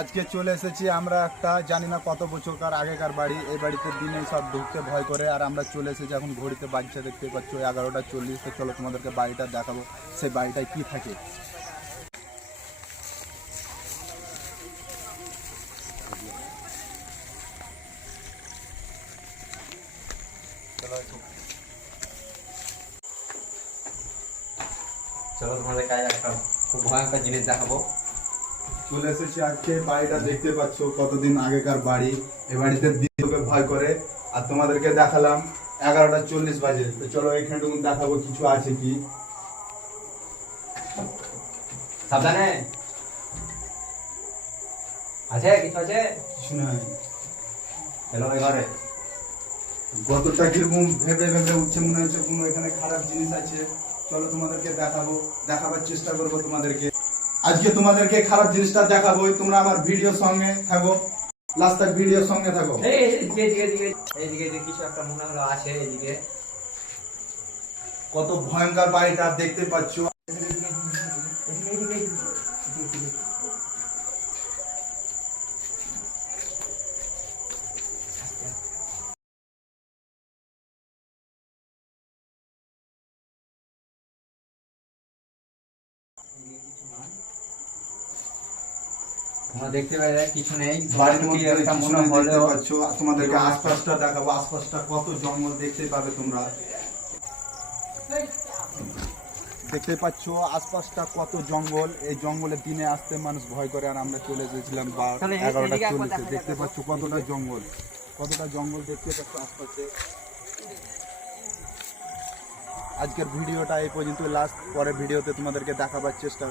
আজকে চলে এসেছি আমরা একটা জানি না কত বছরকার আগেকার বাড়ি। এই বাড়িতে দিনে সব ঢুকতে ভয় করে, আর আমরা চলে এসেছি এখন ঘড়িতে বাজছে দেখতে পাচ্ছ 11টা 40। তো চলো তোমাদেরকে বাড়িটা দেখাবো, সেই বাড়িটায় কি থাকে। চলো তোমাদের কাছে একটা খুব ভয়ঙ্কর জিনিস দেখাবো। চলে এসেছি আজকে বাড়িটা দেখতে পাচ্ছ কতদিন আগেকার বাড়ি। এই বাড়িতে দিনে ভয় করে, আর তোমাদেরকে দেখালাম 11টা 40 বাজে। তো চলো এখানটুকু দেখাবো কিছু আছে কি। সাবধানে আছে, কিছু আছে? কিছু নাই। চলো ওই ঘরে। গতটা কিরকম ভেবে ভেবে উঠছে, মনে হচ্ছে কোনো এখানে খারাপ জিনিস আছে। চলো তোমাদেরকে দেখাবার চেষ্টা করবো তোমাদেরকে। আজকে তোমাদেরকে খারাপ জিনিসটা দেখাবোই, তোমরা আমার ভিডিওর সঙ্গে থাকো, লাস্ট তক ভিডিওর সঙ্গে থাকো। এইদিকে কিছু একটা মনে হলো আছে এইদিকে। কত ভয়ঙ্কর বাড়িটা দেখতে পাচ্ছ। তোমরা দেখতে পাবে কিছু নেই, বাড়ির মধ্যে একটা কিছু মনে নেই হলো। দেখতে পাচ্ছ। তোমাদেরকে আশপাশটা দেখাবো, আশপাশটা কত জঙ্গল দেখতে পাবে তোমরা। দেখতে পাচ্ছ আশপাশটা কত জঙ্গল। এই জঙ্গলে দিনে আসতে মানুষ ভয় করে, আর আমরা চলে এসেছিলাম 11টা 40। দেখতে পাচ্ছ কতটা জঙ্গল, দেখতে পাচ্ছ আশপাশে। আজকের ভিডিওটা এই পর্যন্ত লাস্ট, পরে ভিডিওতে তোমাদেরকে দেখাবার চেষ্টা